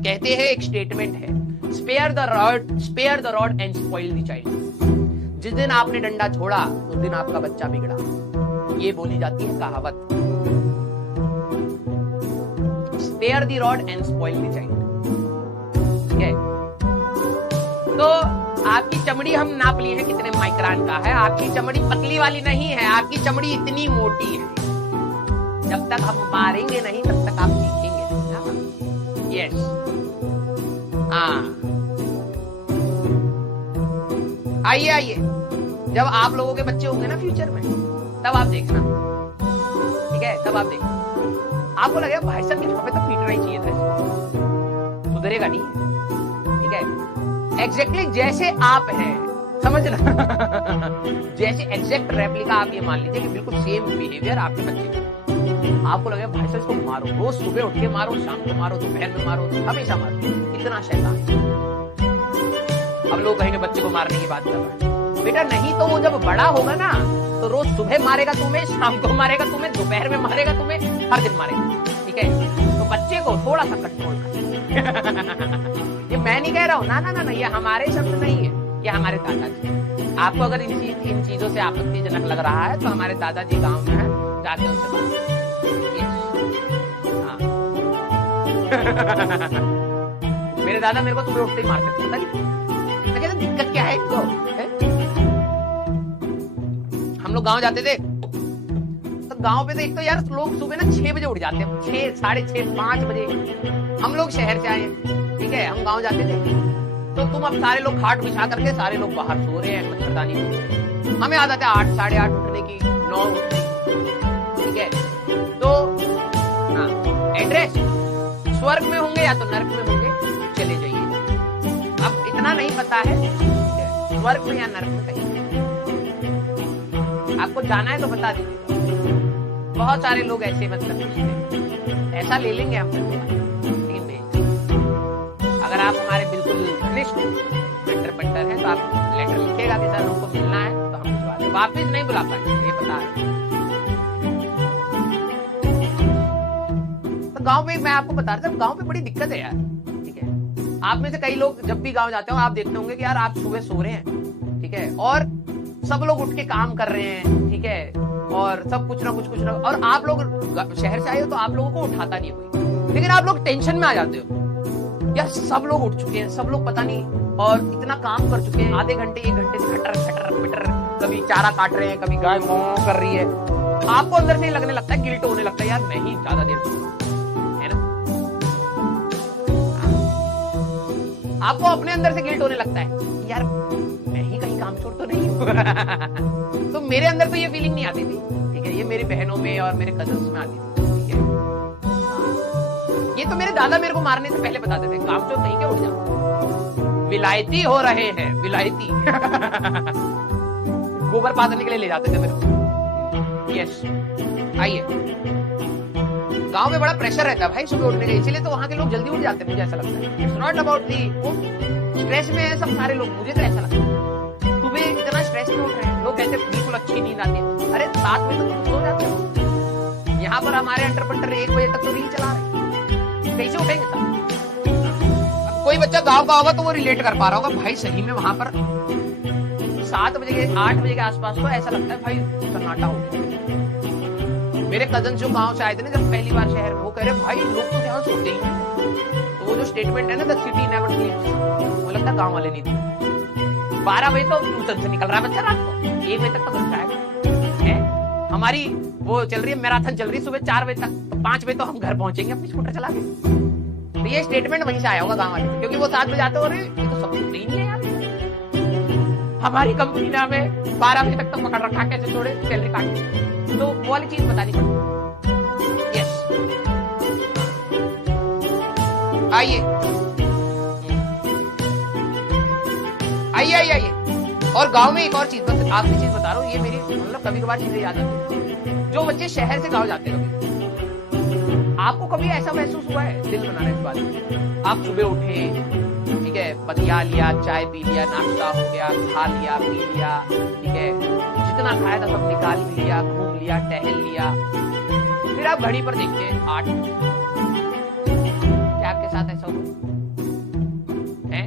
कहते हैं एक स्टेटमेंट है, spare the rod and spoil the child. जिस दिन आपने डंडा छोड़ा उस दिन आपका बच्चा बिगड़ा, ये बोली जाती है कहावत। Spare the rod and spoil the child. ठीक है, तो आपकी चमड़ी हम नाप ली है कितने माइक्रोन का है। आपकी चमड़ी पतली वाली नहीं है, आपकी चमड़ी इतनी मोटी है। जब तक हम मारेंगे नहीं तब तक आप सीखेंगे नहीं। यस, आइए जब आप लोगों के बच्चे होंगे ना फ्यूचर में, तब आप देखना। ठीक है, तब आप देखना, आपको लगेगा भाई साहब की पे तो पीटना ही चाहिए था इसको, सुधरेगा नहीं। ठीक है, एग्जैक्टली जैसे आप हैं, समझना जैसे एग्जैक्ट रेप्लिका आप ये मान लीजिए कि बिल्कुल सेम बिहेवियर आपके बच्चे का। आपको लगेगा भाई साहब इसको मारो, रोज सुबह उठ के मारो, शाम को मारो, दोपहर में मारो, हमेशा मारो, इतना शैतान। अब लोग कहेंगे बच्चे को मारने की बात कर रहे हैं। बेटा नहीं, तो वो जब बड़ा होगा ना तो रोज सुबह मारेगा तुम्हें, शाम को मारेगा तुम्हें, दोपहर में मारेगा तुम्हें, हर दिन मारेगा। ठीक है, तो बच्चे को थोड़ा सा कंट्रोल कर। ये मैं नहीं कह रहा हूँ, ना, ये हमारे शब्द नहीं है, ये हमारे दादाजी। आपको अगर इन चीजों से आपत्तिजनक लग रहा है तो हमारे दादाजी गांव में है, जाके उनसे बात। मेरे दादा मेरे को सुबह उठते ही मारते थे, पता नहीं तो दिक्कत क्या है इसको। हम लोग गांव जाते थे तो गांव पे तो एक तो यार लोग सुबह ना 6 बजे उठ जाते हैं, 6, 6:30, 5 बजे। हम लोग शहर से आए, ठीक है, हम गांव जाते थे तो तुम अब सारे लोग खाट बिछा करके सारे लोग बाहर सो रहे हैं, मच्छरदानी हो रही है। हमें आदत है 8, 8:30 उठने की, 9 उठने की। ठीक है, तो एड्रेस स्वर्ग में होंगे या तो नर्क में होंगे, चले जाइए। अब इतना नहीं पता है स्वर्ग में या नर्क में कहीं आपको जाना है तो बता दीजिए। बहुत सारे लोग ऐसे मतलब ऐसा ले लेंगे हम, लेकिन नहीं। अगर आप हमारे बिल्कुल घनिष्ठ इंटरप्रेटर हैं तो आप लेटर लिखेगा कि सर हमको मिलना है, तो हम वापिस नहीं बुला पाएंगे, ये बता रहे। गांव में मैं आपको बता रहा था, गांव में बड़ी दिक्कत है यार। ठीक है, आप में से कई लोग जब भी गांव जाते हो आप देखते होंगे कि यार आप सुबह सो रहे हैं, ठीक है, और सब लोग उठ के काम कर रहे हैं, ठीक है, और सब कुछ ना कुछ और आप लोग शहर से आए हो तो आप लोगों को उठाता नहीं कोई, लेकिन आप लोग टेंशन में आ जाते हो यार सब लोग उठ चुके हैं, सब लोग पता नहीं और इतना काम कर चुके हैं, आधे घंटे 1 घंटे से खटर पिटर, कभी चारा काट रहे हैं, कभी गाय मौ कर रही है। आपको अंदर से लगने लगता है, गिल्ट होने लगता है, यार मैं ही ज्यादा देर सो, आपको अपने अंदर से गिल्ट होने लगता है, यार मैं ही कहीं काम छोड़ तो नहीं हूँ। तो मेरे अंदर तो ये फीलिंग नहीं आती थी, ठीक है, ये मेरी बहनों में और मेरे कजन्स में आती थी। ठीक है, ये तो मेरे दादा मेरे को मारने से पहले बताते थे, काम छोड़ नहीं क्या उठ जाओ, विलायती हो रहे हैं, विलायती गोबर पादने के लिए ले जाते थे मेरे को। यस, आइए, गांव में बड़ा प्रेशर रहता है भाई सुबह उठने का, इसीलिए तो वहां के लोग जल्दी उठ जाते हैं, मुझे ऐसा लगता है। It's not about the stress में है सब सारे लोग, मुझे तो ऐसा लगता है सुबह इतना स्ट्रेस में उठ रहे हैं लोग, कैसे बिल्कुल अच्छी नींद आती है। अरे 7 बजे तो तुम सो जाते हो, यहाँ पर हमारे एंटरप्रेन्योर 1 बजे तक तो रील चला रहे, कैसे उठेंगे सब। कोई बच्चा गाँव का होगा तो वो रिलेट कर पा रहा होगा, भाई सही में वहां पर 7 बजे के 8 बजे के आसपास तो ऐसा लगता है भाई सन्नाटा हो गया। मेरे कजन जो गांव से आए थे ना जब पहली बार शहर में, वो कह रहे भाई लोग तो यहाँ सोते ही हैं। तो वो जो स्टेटमेंट है ना, द सिटी नेवर स्लीप्स, वो लगता है गांव वाले नहीं थे। 12 बजे तो ट्यूशन से निकल रहा है बच्चा, रात को 1 बजे तक तो बच्चा है। हमारी वो चल रही है मैराथन चल रही है सुबह 4 बजे तक, तो 5 बजे तो हम घर पहुंचेंगे अपनी स्कूटर चला के। तो ये स्टेटमेंट वहीं से आया होगा गाँव वाले, क्योंकि वो 7 बजे आते हो, ये तो सब सोते ही नहीं है यार। हमारी कंपनी ने हमें 12 बजे तक तो पकड़ रखा, कैसे छोड़े, सैलरी काट, तो वो वाली चीज बतानी पड़ती। यस, आइए आइए। और गांव में एक और चीज, बस आखिरी चीज बता रहा हूँ, ये मेरी मतलब कभी कभार चीजें याद आती है। जो बच्चे शहर से गांव जाते हैं, आपको कभी ऐसा महसूस हुआ है, दिल बना रहे इस बात में, आप सुबह उठे, ठीक है, बतिया लिया, चाय पी लिया, नाश्ता हो गया, खा लिया, पी लिया, ठीक है, जितना खाया था सब निकाल लिया, घूम लिया, टहल लिया, फिर आप घड़ी पर देखते हैं 8, क्या आपके साथ ऐसा हुआ है?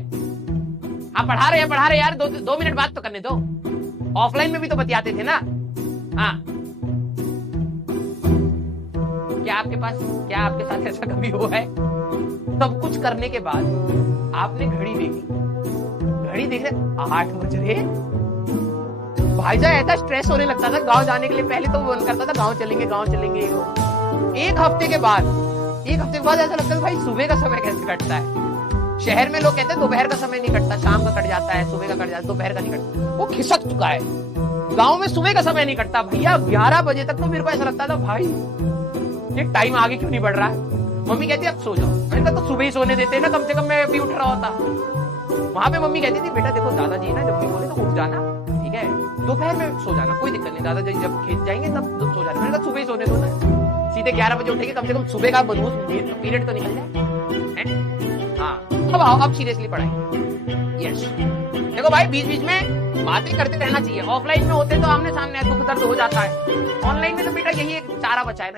आप पढ़ा रहे यार, 2 मिनट बात तो करने दो। ऑफलाइन में भी तो बतियाते थे ना। हाँ, क्या आपके साथ ऐसा कभी हुआ है? सब कुछ करने के बाद आपने घड़ी देखी 8 बज रहे। भाईजा ऐसा स्ट्रेस होने लगता था गांव जाने के लिए। पहले तो मन करता था गांव चलेंगे। एक हफ्ते के बाद ऐसा लगता था भाई सुबह का समय कैसे कटता है। शहर में लोग कहते हैं दोपहर का समय नहीं कटता, शाम का कट जाता है, सुबह का कट जाता है, दोपहर का नहीं कटता। वो खिसक चुका है। गांव में सुबह का समय नहीं कटता भैया। 11 बजे तक तो मेरे को ऐसा लगता था भाई ये टाइम आगे क्यों नहीं बढ़ रहा है। मम्मी कहती अब सो जाओ। मैंने कहा तो सुबह ही सोने देते ना, कम से कम मैं भी उठ रहा होता। वहां पे मम्मी कहती थी बेटा देखो दादाजी ना जब भी बोले तो उठ जाना, ठीक है, दोपहर में सो जाना, कोई दिक्कत नहीं, दादाजी जब खेत जाएंगे तब सो जाना। मैंने कहा सुबह ही सोने दो ना, सीधे 11 बजे उठेंगे, कम से कम सुबह का बदबूस पीरियड तो निकल जाए। हाँ, अब आओ, अब सीरियसली पढ़ाई। यस, देखो भाई बीच में बातें करते रहना चाहिए। ऑफलाइन में होते तो आमने सामने दुख दर्द हो जाता है, ऑनलाइन में तो बेटा यही एक चारा बचा है ना।